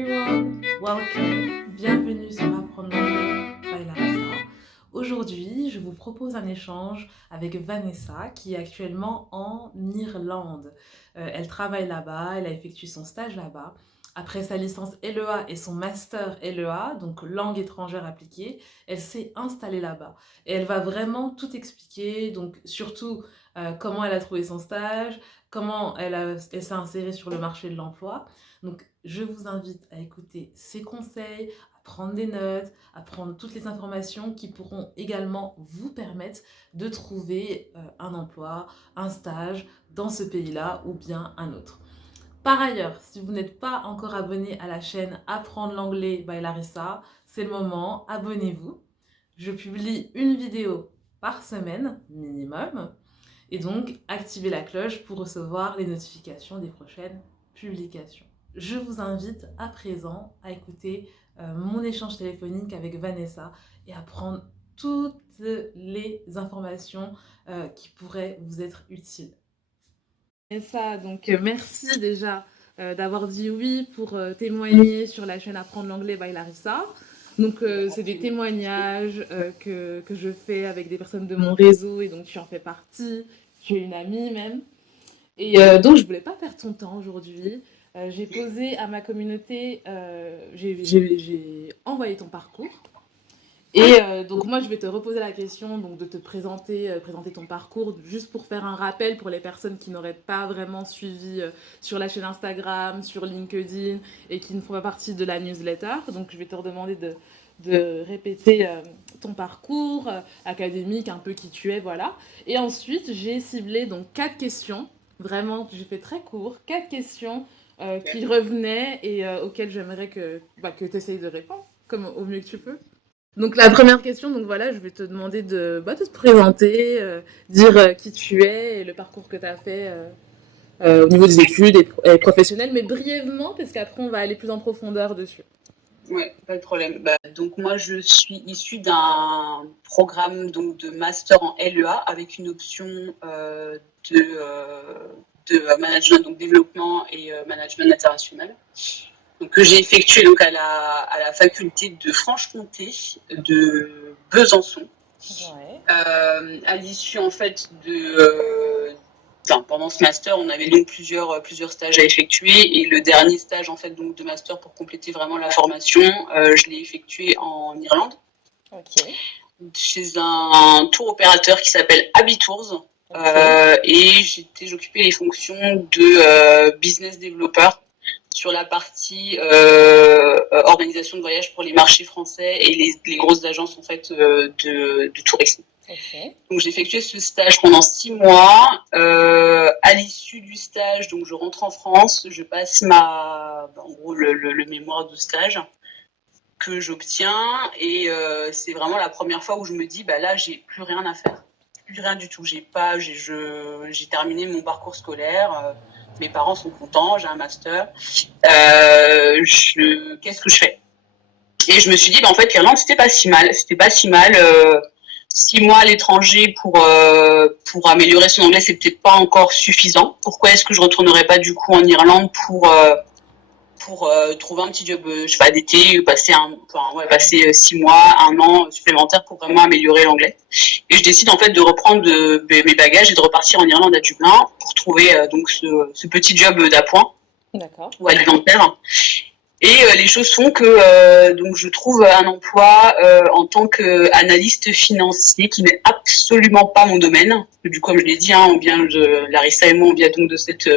everyone, welcome, bienvenue sur Apprendre l'anglais by Larissa. Aujourd'hui, je vous propose un échange avec Vanessa qui est actuellement en Irlande. Elle travaille là-bas, elle a effectué son stage là-bas. Après sa licence LEA et son master LEA, donc langue étrangère appliquée, elle s'est installée là-bas. Et elle va vraiment tout expliquer, donc surtout comment elle a trouvé son stage, comment elle s'est insérée sur le marché de l'emploi. Donc, je vous invite à écouter ses conseils, à prendre des notes, à prendre toutes les informations qui pourront également vous permettre de trouver un emploi, un stage dans ce pays-là ou bien un autre. Par ailleurs, si vous n'êtes pas encore abonné à la chaîne Apprendre l'anglais by Larissa, c'est le moment, abonnez-vous. Je publie une vidéo par semaine minimum et donc activez la cloche pour recevoir les notifications des prochaines publications. Je vous invite à présent à écouter mon échange téléphonique avec Vanessa et à prendre toutes les informations qui pourraient vous être utiles. Vanessa, donc merci déjà d'avoir dit oui pour témoigner sur la chaîne Apprendre l'anglais by Larissa. Donc c'est des témoignages que je fais avec des personnes de mon réseau et donc tu en fais partie, tu es une amie même. Et donc je voulais pas perdre ton temps aujourd'hui. J'ai posé à ma communauté, j'ai envoyé ton parcours. Et donc moi je vais te reposer la question donc de te présenter ton parcours juste pour faire un rappel pour les personnes qui n'auraient pas vraiment suivi sur la chaîne Instagram, sur LinkedIn et qui ne font pas partie de la newsletter. Donc je vais te redemander de répéter ton parcours académique, un peu qui tu es, voilà. Et ensuite j'ai ciblé donc 4 questions, vraiment j'ai fait très court, 4 questions qui revenaient et auxquelles j'aimerais que tu essayes de répondre comme au mieux que tu peux. Donc la première question, donc voilà, je vais te demander de te présenter, dire qui tu es et le parcours que tu as fait au niveau des études et professionnelles, mais brièvement, parce qu'après on va aller plus en profondeur dessus. Ouais, pas de problème. Donc moi, je suis issue d'un programme donc de master en LEA avec une option de management, donc développement et management international. Donc que j'ai effectué donc à la faculté de Franche-Comté de Besançon. Ouais. À l'issue en fait pendant ce master, on avait donc plusieurs stages à effectuer et le dernier stage en fait donc de master pour compléter vraiment la formation, je l'ai effectué en Irlande. Ok. Chez un tour opérateur qui s'appelle Abitours. Okay. Et j'occupais les fonctions de business developer sur la partie organisation de voyage pour les marchés français et les grosses agences en fait de tourisme. Okay. Donc j'ai effectué ce stage pendant 6 mois. À l'issue du stage, donc je rentre en France, je passe en gros le mémoire de stage que j'obtiens et c'est vraiment la première fois où je me dis là j'ai plus rien à faire, plus rien du tout. J'ai terminé mon parcours scolaire. Mes parents sont contents, j'ai un master. Qu'est-ce que je fais? Et je me suis dit, en fait, l'Irlande, c'était pas si mal. 6 mois à l'étranger pour améliorer son anglais, c'est peut-être pas encore suffisant. Pourquoi est-ce que je retournerais pas du coup en Irlande pour trouver un petit job, je sais pas, d'été, passer 6 mois, 1 an supplémentaire pour vraiment améliorer l'anglais. Et je décide en fait de reprendre mes bagages et de repartir en Irlande à Dublin pour trouver donc ce petit job d'appoint. D'accord. Ou alimentaire. Et les choses font que donc je trouve un emploi en tant qu'analyste financier qui n'est absolument pas mon domaine. Du coup, comme je l'ai dit, Larissa et moi, on vient donc de cette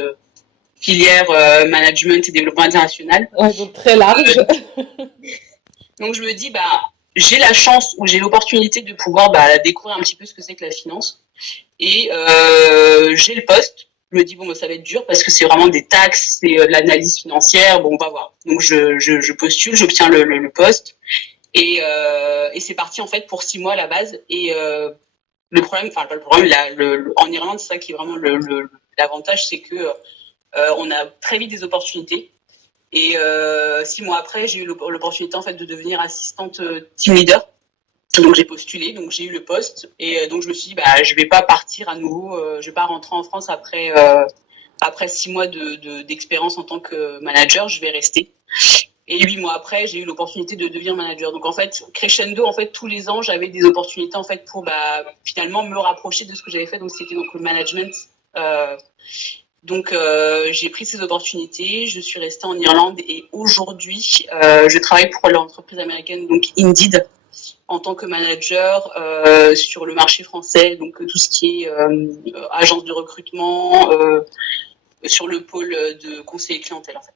filière management et développement international. Ouais, donc très large. Donc je me dis, j'ai la chance ou j'ai l'opportunité de pouvoir découvrir un petit peu ce que c'est que la finance. Et j'ai le poste. Je me dis, ça va être dur parce que c'est vraiment des taxes, c'est de l'analyse financière. On va voir. Donc je postule, j'obtiens le poste. Et c'est parti en fait pour 6 mois à la base. Et le problème, pas le problème, en Irlande, c'est ça qui est vraiment l'avantage, c'est que on a très vite des opportunités. Et 6 mois après, j'ai eu l'opportunité en fait de devenir assistante team leader. Donc j'ai postulé, donc j'ai eu le poste et donc je me suis dit je vais pas partir à nouveau, je vais pas rentrer en France après 6 mois d'expérience en tant que manager, je vais rester. Et 8 mois après, j'ai eu l'opportunité de devenir manager. Donc en fait, crescendo, en fait, tous les ans, j'avais des opportunités en fait pour finalement me rapprocher de ce que j'avais fait. Donc c'était donc le management. Donc j'ai pris ces opportunités. Je suis restée en Irlande et aujourd'hui, je travaille pour l'entreprise américaine donc Indeed en tant que manager sur le marché français. Donc tout ce qui est agence de recrutement, sur le pôle de conseiller clientèle en fait.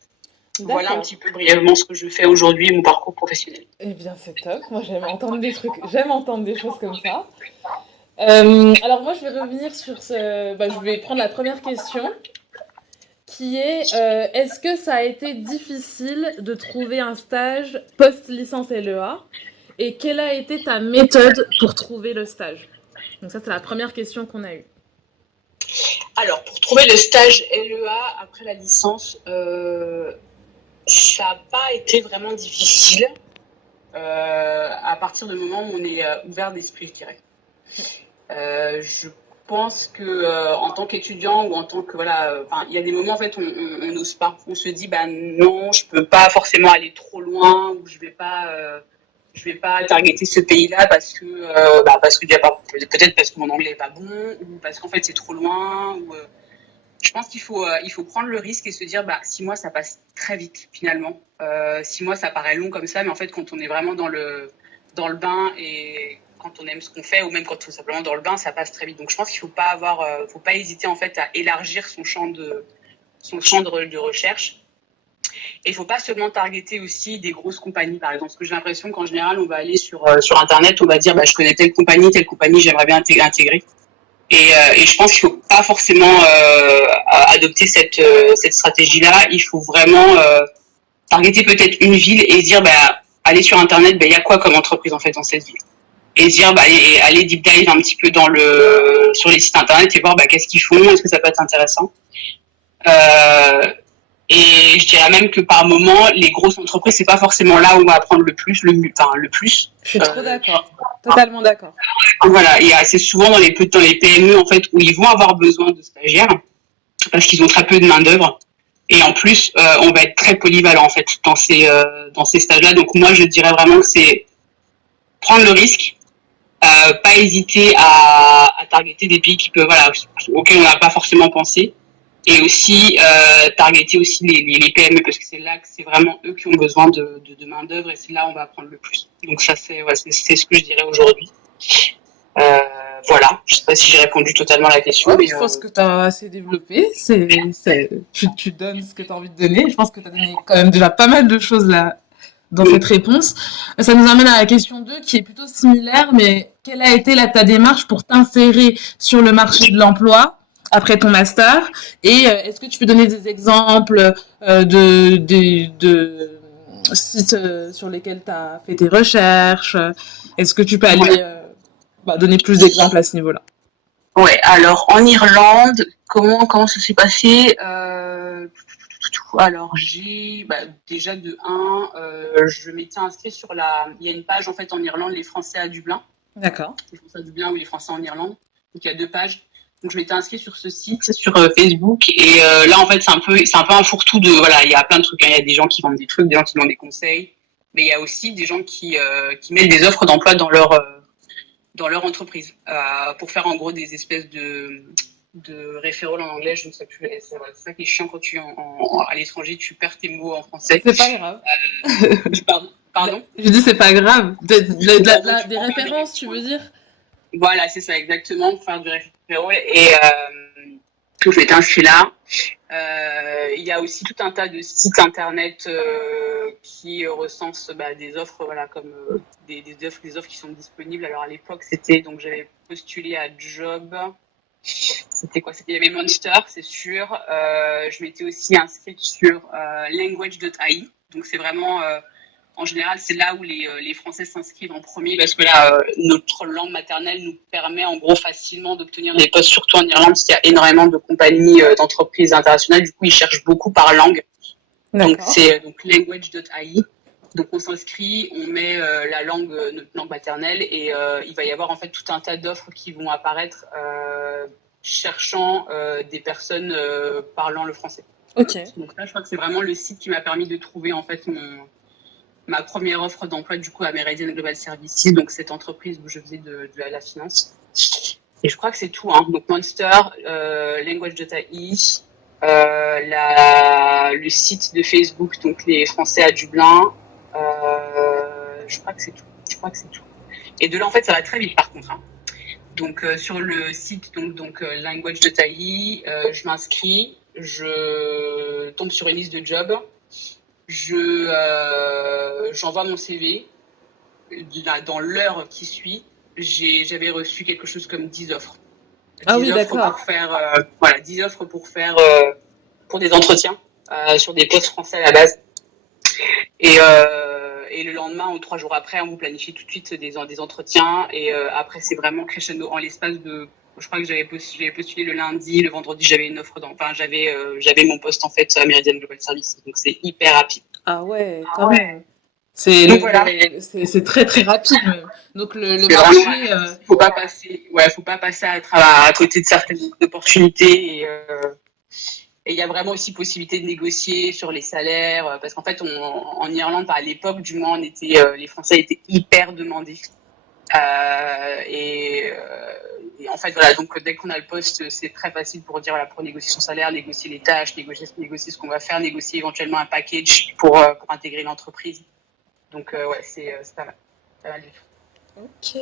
D'accord. Voilà un petit peu brièvement ce que je fais aujourd'hui, mon parcours professionnel. Eh bien, c'est top. Moi, j'aime entendre des trucs, j'aime entendre des choses comme ça. Alors, moi, je vais revenir sur ce. Bah, je vais prendre la première question, qui est est-ce que ça a été difficile de trouver un stage post-licence LEA et quelle a été ta méthode pour trouver le stage? Donc, ça, c'est la première question qu'on a eue. Alors, pour trouver le stage LEA après la licence, ça n'a pas été vraiment difficile à partir du moment où on est ouvert d'esprit, je dirais. Je pense que en tant qu'étudiant ou en tant que il y a des moments en fait on n'ose pas, on se dit non, je peux pas forcément aller trop loin ou je vais pas targeter ce pays-là parce que peut-être parce que mon anglais est pas bon ou parce qu'en fait c'est trop loin ou je pense qu'il faut prendre le risque et se dire 6 mois ça passe très vite finalement. 6 mois ça paraît long comme ça, mais en fait quand on est vraiment dans le bain et quand on aime ce qu'on fait ou même quand on est simplement dans le bain, ça passe très vite. Donc je pense qu'il faut pas hésiter en fait à élargir son champ de recherche. Et il faut pas seulement targeter aussi des grosses compagnies par exemple, parce que j'ai l'impression qu'en général on va aller sur internet, on va dire je connais telle compagnie, j'aimerais bien intégrer. Et je pense qu'il faut pas forcément adopter cette stratégie-là. Il faut vraiment targeter peut-être une ville et dire aller sur internet, il y a quoi comme entreprise en fait dans cette ville, et dire et aller deep dive un petit peu sur les sites internet et voir qu'est-ce qu'ils font, est-ce que ça peut être intéressant. Et je dirais même que par moment, les grosses entreprises, c'est pas forcément là où on va apprendre le plus. Je suis trop d'accord, totalement d'accord. Voilà, et c'est souvent dans les PME en fait où ils vont avoir besoin de stagiaires parce qu'ils ont très peu de main d'œuvre. Et en plus, on va être très polyvalent en fait dans ces stages-là. Donc moi, je dirais vraiment que c'est prendre le risque, pas hésiter à targeter des pays auxquels on n'a pas forcément pensé. Et aussi targeter aussi les PME parce que c'est là que c'est vraiment eux qui ont besoin de main d'œuvre et c'est là où on va apprendre le plus. Donc ça c'est ce que je dirais aujourd'hui. Voilà, je sais pas si j'ai répondu totalement à la question. Oui, je pense que tu as assez développé. Tu donnes ce que tu as envie de donner. Je pense que tu as donné quand même déjà pas mal de choses là dans cette réponse. Ça nous amène à la question 2 qui est plutôt similaire, mais quelle a été ta démarche pour t'insérer sur le marché de l'emploi après ton master? Et est-ce que tu peux donner des exemples de sites sur lesquels tu as fait tes recherches? Est-ce que tu peux aller donner plus d'exemples à ce niveau-là? Ouais, alors en Irlande, comment ça s'est passé? Alors j'ai déjà je m'étais inscrite sur il y a une page en fait en Irlande, les Français à Dublin. D'accord. Les Français à Dublin ou les Français en Irlande. Donc il y a 2 pages. Donc je m'étais inscrite sur ce site, sur Facebook, et là en fait c'est un peu un fourre-tout il y a plein de trucs. Il y a des gens qui vendent des trucs, des gens qui vendent des conseils, mais il y a aussi des gens qui mettent des offres d'emploi dans leur entreprise pour faire en gros des espèces de référol en anglais, je ne sais plus. C'est ça qui est chiant quand tu es à l'étranger, tu perds tes mots en français. C'est pas grave. Pardon. Je dis c'est pas grave. Des références, tu veux dire? Voilà, c'est ça exactement, pour faire du référol. Et je m'étais inscrite là. Il y a aussi tout un tas de sites internet qui recensent des offres, comme des offres qui sont disponibles. Alors à l'époque, donc j'avais postulé à Job. C'était quoi? Il y avait Monster, c'est sûr. Je m'étais aussi inscrite sur language.ai. Donc c'est vraiment en général, c'est là où les Français s'inscrivent en premier parce que là, notre langue maternelle nous permet en gros facilement d'obtenir des postes, surtout en Irlande, parce qu'il y a énormément de compagnies, d'entreprises internationales. Du coup, ils cherchent beaucoup par langue. Donc, c'est language.ai. Donc, on s'inscrit, on met notre langue maternelle et il va y avoir en fait tout un tas d'offres qui vont apparaître cherchant des personnes parlant le français. Ok. Donc là, je crois que c'est vraiment le site qui m'a permis de trouver en fait ma première offre d'emploi du coup à Meridian Global Services, donc cette entreprise où je faisais de la finance. Et je crois que c'est tout, hein. Donc Monster, Language.ai, le site de Facebook, donc les Français à Dublin. Je crois que c'est tout. Et de là, en fait, ça va très vite par contre, hein. Donc sur le site Language.ai, je m'inscris, je tombe sur une liste de jobs, j'envoie mon CV. Dans l'heure qui suit, j'avais reçu quelque chose comme 10 offres. 10 offres d'accord. Pour faire, 10 offres pour faire pour des entretiens sur des postes français à la base. Et le lendemain ou 3 jours après, on vous planifie tout de suite des entretiens. Et après, c'est vraiment crescendo en l'espace de. Je crois que j'avais postulé le lundi, le vendredi, j'avais une offre j'avais mon poste en fait à Meridian Global Services. Donc c'est hyper rapide. Ah ouais, quand même. C'est très très rapide même. Donc le marché. Faut pas passer à côté de certaines opportunités et il y a vraiment aussi possibilité de négocier sur les salaires parce qu'en fait en Irlande à l'époque du moins les Français étaient hyper demandés et en fait voilà, donc dès qu'on a le poste c'est très facile pour dire pour négocier son salaire, négocier les tâches, négocier ce qu'on va faire, négocier éventuellement un package pour intégrer l'entreprise. Donc c'est pas mal du tout. Ok.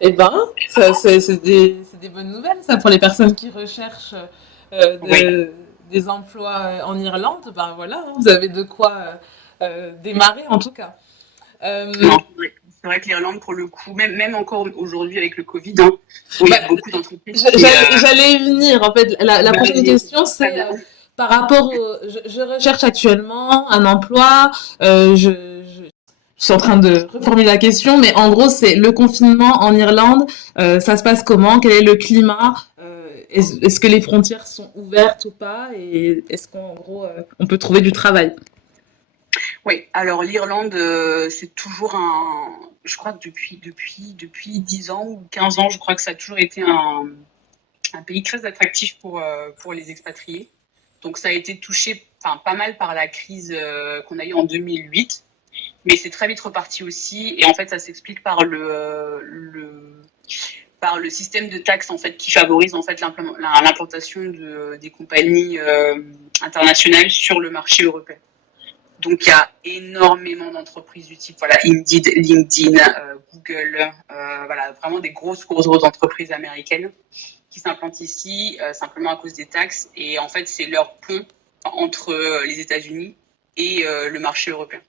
Eh ben, c'est des bonnes nouvelles ça pour les personnes qui recherchent des emplois en Irlande. Ben voilà, hein, vous avez de quoi démarrer en tout cas. Non, c'est vrai que l'Irlande pour le coup, même encore aujourd'hui avec le Covid, hein, où il y a beaucoup d'entreprises. J'allais y venir en fait. La prochaine question c'est par rapport je recherche actuellement un emploi. Je suis en train de reformuler la question, mais en gros, c'est le confinement en Irlande. Ça se passe comment? Quel est le climat? Est-ce que les frontières sont ouvertes ou pas? Et est-ce qu'en gros, on peut trouver du travail? Oui, alors l'Irlande, c'est toujours je crois que depuis 10 ans ou 15 ans, je crois que ça a toujours été un pays très attractif pour les expatriés. Donc ça a été touché pas mal par la crise qu'on a eue en 2008. Mais c'est très vite reparti aussi, et en fait, ça s'explique par le système de taxes en fait qui favorise en fait l'implantation des compagnies internationales sur le marché européen. Donc il y a énormément d'entreprises du type Indeed, LinkedIn, Google, vraiment des grosses entreprises américaines qui s'implantent ici simplement à cause des taxes, et en fait c'est leur pont entre les États-Unis et le marché européen.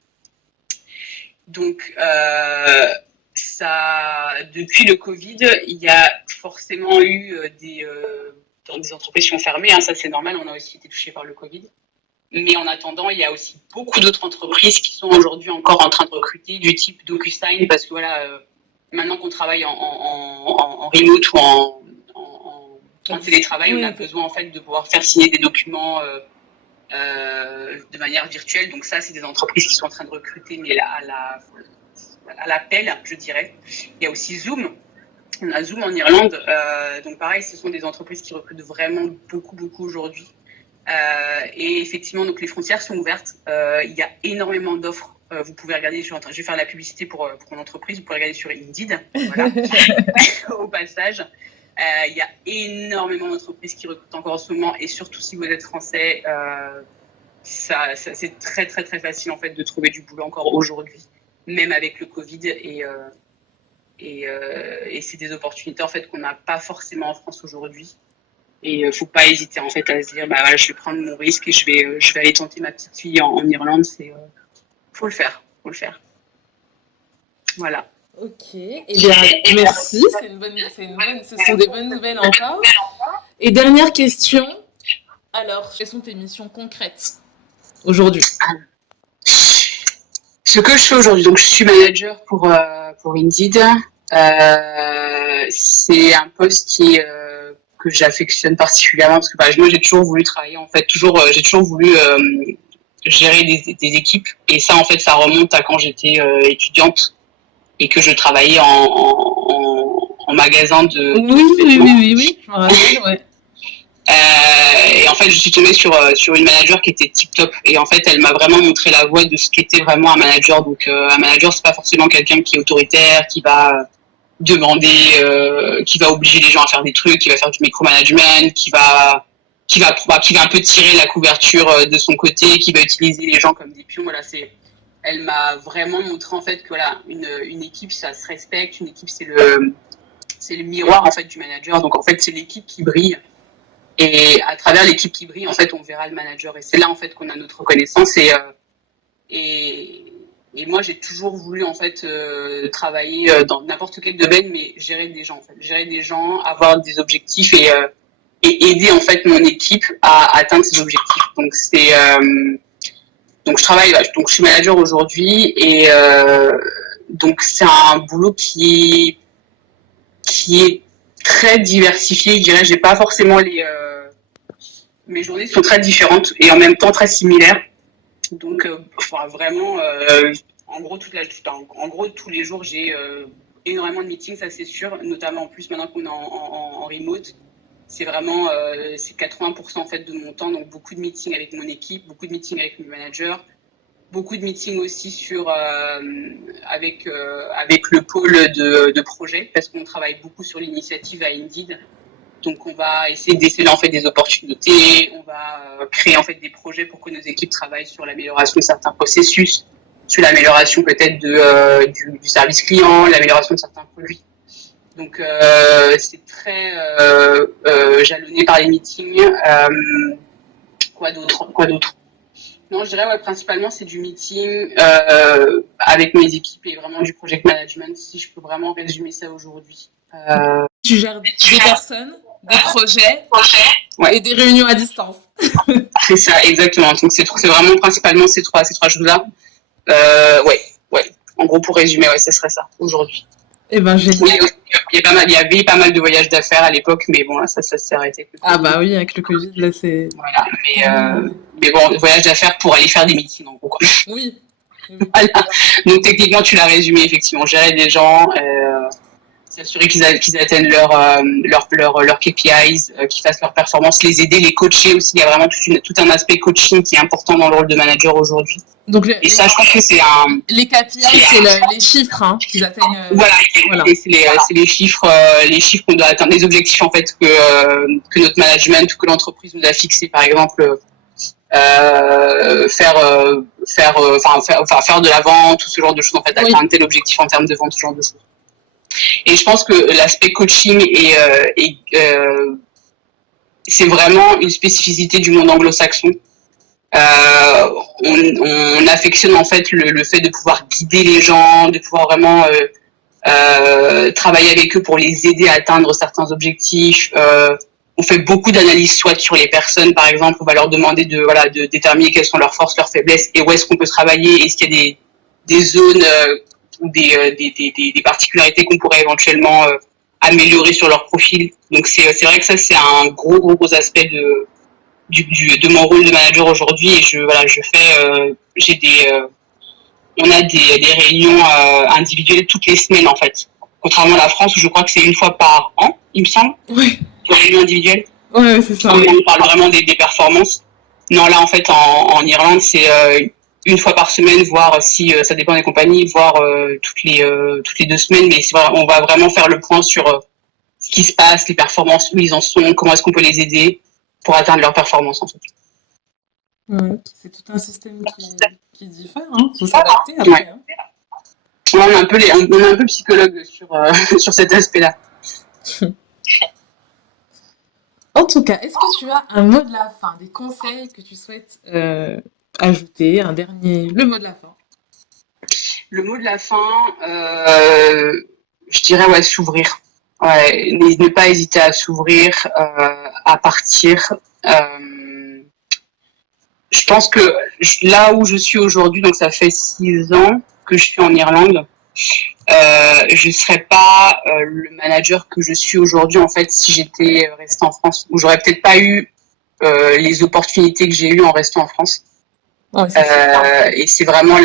Donc, depuis le Covid, il y a forcément eu des entreprises qui ont fermé, hein, ça c'est normal, on a aussi été touché par le Covid. Mais en attendant, il y a aussi beaucoup d'autres entreprises qui sont aujourd'hui encore en train de recruter, du type DocuSign, parce que maintenant qu'on travaille en remote ou en télétravail, on a besoin en fait de pouvoir faire signer des documents de manière virtuelle. Donc ça, c'est des entreprises qui sont en train de recruter, mais à l'appel, je dirais. Il y a aussi Zoom. On a Zoom en Irlande. Donc pareil, ce sont des entreprises qui recrutent vraiment beaucoup aujourd'hui. Et effectivement, donc les frontières sont ouvertes. Il y a énormément d'offres. Vous pouvez regarder je vais faire la publicité pour mon entreprise. Vous pouvez regarder sur Indeed. Voilà. Au passage. Il y a énormément d'entreprises qui recrutent encore en ce moment, et surtout si vous êtes français, c'est très très très facile en fait de trouver du boulot encore aujourd'hui, même avec le Covid, et c'est des opportunités en fait qu'on n'a pas forcément en France aujourd'hui, et faut pas hésiter en fait à se dire je vais prendre mon risque et je vais aller tenter ma petite fille en Irlande. Faut le faire. Voilà. Ok, et bien merci, ce sont des bonnes nouvelles encore. Et dernière question, alors quelles sont tes missions concrètes aujourd'hui? Ce que je fais aujourd'hui, donc je suis manager pour Indeed. C'est un poste que j'affectionne particulièrement parce que moi j'ai toujours voulu travailler en fait, j'ai toujours voulu gérer des équipes, et ça en fait ça remonte à quand j'étais étudiante et que je travaillais en magasin de oui, je me rappelle, ouais. Et en fait, je suis tombée sur une manager qui était tip top. Et en fait, elle m'a vraiment montré la voie de ce qu'était vraiment un manager. Donc, un manager, c'est pas forcément quelqu'un qui est autoritaire, qui va demander, qui va obliger les gens à faire des trucs, qui va faire du micromanagement, qui va un peu tirer la couverture de son côté, qui va utiliser les gens comme des pions. Voilà, elle m'a vraiment montré en fait que voilà, une équipe, ça se respecte. Une équipe, c'est le miroir en fait du manager. Donc en fait, c'est l'équipe qui brille. Et à travers l'équipe qui brille, en fait, on verra le manager. Et c'est là, en fait, qu'on a notre reconnaissance. Et, et moi, j'ai toujours voulu, en fait, travailler dans n'importe quel domaine, mais gérer des gens, en fait. Gérer des gens, avoir des objectifs et aider, en fait, mon équipe à atteindre ces objectifs. Donc, je travaille, donc, je suis manager aujourd'hui et donc, c'est un boulot qui est très diversifié, je dirais. J'ai pas forcément mes journées sont très différentes et en même temps très similaires. Donc, vraiment, en gros, en gros, tous les jours, j'ai énormément de meetings, ça c'est sûr. Notamment en plus maintenant qu'on est en remote, c'est vraiment c'est 80% en fait de mon temps. Donc beaucoup de meetings avec mon équipe, beaucoup de meetings avec mes managers, beaucoup de meetings aussi avec le pôle de projet parce qu'on travaille beaucoup sur l'initiative à Indeed. Donc on va essayer d'essayer en fait des opportunités, on va créer en fait des projets pour que nos équipes travaillent sur l'amélioration de certains processus, sur l'amélioration peut-être du service client, l'amélioration de certains produits. Donc c'est très jalonné par les meetings. Quoi d'autre? Non, je dirais ouais, principalement c'est du meeting avec mes équipes et vraiment du project management, si je peux vraiment résumer ça aujourd'hui. Tu gères des personnes, des projets ouais. et des réunions à distance. C'est ça, exactement. Donc c'est vraiment principalement ces trois choses-là. Ouais. En gros, pour résumer, ouais, ce serait ça aujourd'hui. Eh ben génial. Oui, il y avait pas mal de voyages d'affaires à l'époque, mais bon là ça s'est arrêté. Ah bah oui, avec le Covid là c'est. Voilà, mais bon, voyage d'affaires pour aller faire des meetings en gros. Quoi. Oui. Voilà. Donc techniquement tu l'as résumé effectivement, gérer des gens. S'assurer qu'ils atteignent leurs KPIs, qu'ils fassent leurs performances, les aider, les coacher aussi. Il y a vraiment tout un aspect coaching qui est important dans le rôle de manager aujourd'hui. Donc et ça, je pense que c'est un... Les KPIs, c'est les chiffres hein, qu'ils atteignent. Voilà. C'est les chiffres qu'on doit atteindre, les objectifs en fait que notre management ou que l'entreprise nous a fixés. Par exemple, faire de la vente, tout ce genre de choses en fait, atteindre tel objectif en termes de vente, ce genre de choses. Et je pense que l'aspect coaching c'est vraiment une spécificité du monde anglo-saxon. On affectionne en fait le fait de pouvoir guider les gens, de pouvoir vraiment travailler avec eux pour les aider à atteindre certains objectifs. On fait beaucoup d'analyses SWOT sur les personnes, par exemple. On va leur demander de déterminer quelles sont leurs forces, leurs faiblesses et où est-ce qu'on peut travailler. Est-ce qu'il y a des zones ou des particularités qu'on pourrait éventuellement améliorer sur leur profil. Donc c'est vrai que ça c'est un gros aspect de mon rôle de manager aujourd'hui et on a des réunions individuelles toutes les semaines en fait. Contrairement à la France où je crois que c'est une fois par an, il me semble. Oui. Une réunion individuelle. Oui, c'est ça. On parle vraiment des performances. Non, là en fait en Irlande c'est une fois par semaine, voire si ça dépend des compagnies, voire toutes les 2 semaines. Mais on va vraiment faire le point sur ce qui se passe, les performances, où ils en sont, comment est-ce qu'on peut les aider pour atteindre leurs performances en fait. Ouais, c'est tout un système qui diffère, hein. Faut s'adapter après. Ouais. Hein. On est un peu psychologue sur cet aspect-là. En tout cas, est-ce que tu as un mot de la fin, des conseils que tu souhaites ajouter, un dernier, le mot de la fin? Le mot de la fin, je dirais s'ouvrir. Ouais, ne pas hésiter à s'ouvrir, à partir. Je pense que là où je suis aujourd'hui, donc ça fait 6 ans que je suis en Irlande, je serais pas le manager que je suis aujourd'hui en fait si j'étais restée en France, ou j'aurais peut-être pas eu les opportunités que j'ai eues en restant en France. Ouais, et c'est vraiment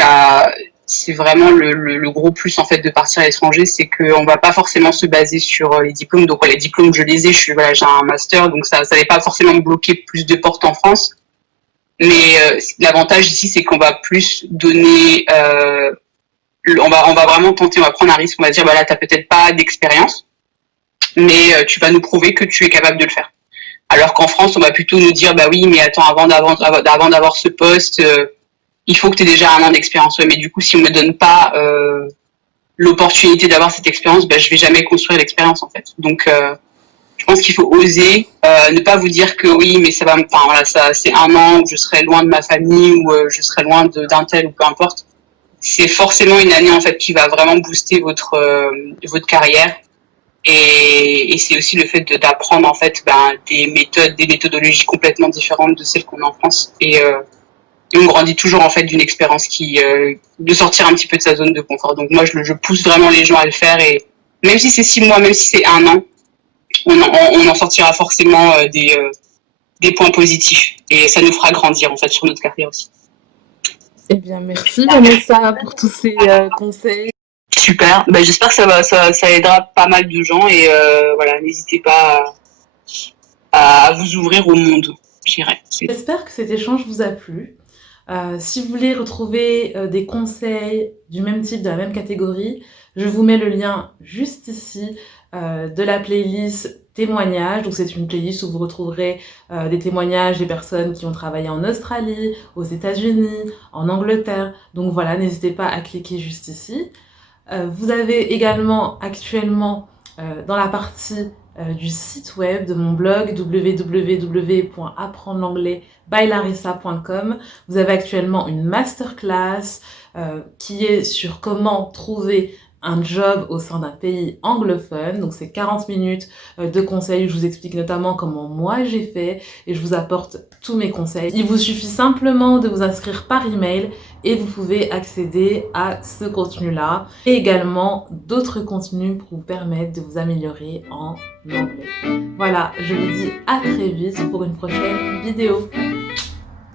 c'est vraiment le gros plus en fait de partir à l'étranger, c'est qu'on va pas forcément se baser sur les diplômes. Donc les diplômes, je les ai, j'ai un master, donc ça n'est pas forcément bloquer plus de portes en France. Mais l'avantage ici, c'est qu'on va plus donner, on va vraiment tenter, on va prendre un risque, on va dire, bah là, t'as peut-être pas d'expérience, mais tu vas nous prouver que tu es capable de le faire. Alors qu'en France, on va plutôt nous dire, bah oui, mais attends, avant d'avoir ce poste, il faut que tu aies déjà un an d'expérience. Ouais, mais du coup, si on me donne pas l'opportunité d'avoir cette expérience, bah, je vais jamais construire l'expérience en fait. Donc, je pense qu'il faut oser, ne pas vous dire que oui, mais ça va, enfin voilà, ça, c'est un an où je serai loin de ma famille ou je serai loin d'un tel ou peu importe. C'est forcément une année en fait qui va vraiment booster votre carrière. Et c'est aussi le fait d'apprendre en fait des méthodologies complètement différentes de celles qu'on a en France. Et on grandit toujours en fait d'une expérience de sortir un petit peu de sa zone de confort. Donc moi je pousse vraiment les gens à le faire et même si c'est 6 mois, même si c'est un an, on en sortira forcément des points positifs et ça nous fera grandir en fait sur notre carrière aussi. Eh bien, merci Vanessa pour tous ces conseils. Super, ben, j'espère que ça aidera pas mal de gens et voilà, n'hésitez pas à vous ouvrir au monde, je dirais. J'espère que cet échange vous a plu. Si vous voulez retrouver des conseils du même type, de la même catégorie, je vous mets le lien juste ici de la playlist témoignages. Donc c'est une playlist où vous retrouverez des témoignages des personnes qui ont travaillé en Australie, aux États-Unis, en Angleterre. Donc voilà, n'hésitez pas à cliquer juste ici. Vous avez également actuellement dans la partie du site web de mon blog www.apprendrelanglais.com. Vous avez actuellement une masterclass qui est sur comment trouver un job au sein d'un pays anglophone. Donc c'est 40 minutes de conseils où je vous explique notamment comment moi j'ai fait et je vous apporte tous mes conseils. Il vous suffit simplement de vous inscrire par email et vous pouvez accéder à ce contenu-là et également d'autres contenus pour vous permettre de vous améliorer en anglais. Voilà, je vous dis à très vite pour une prochaine vidéo.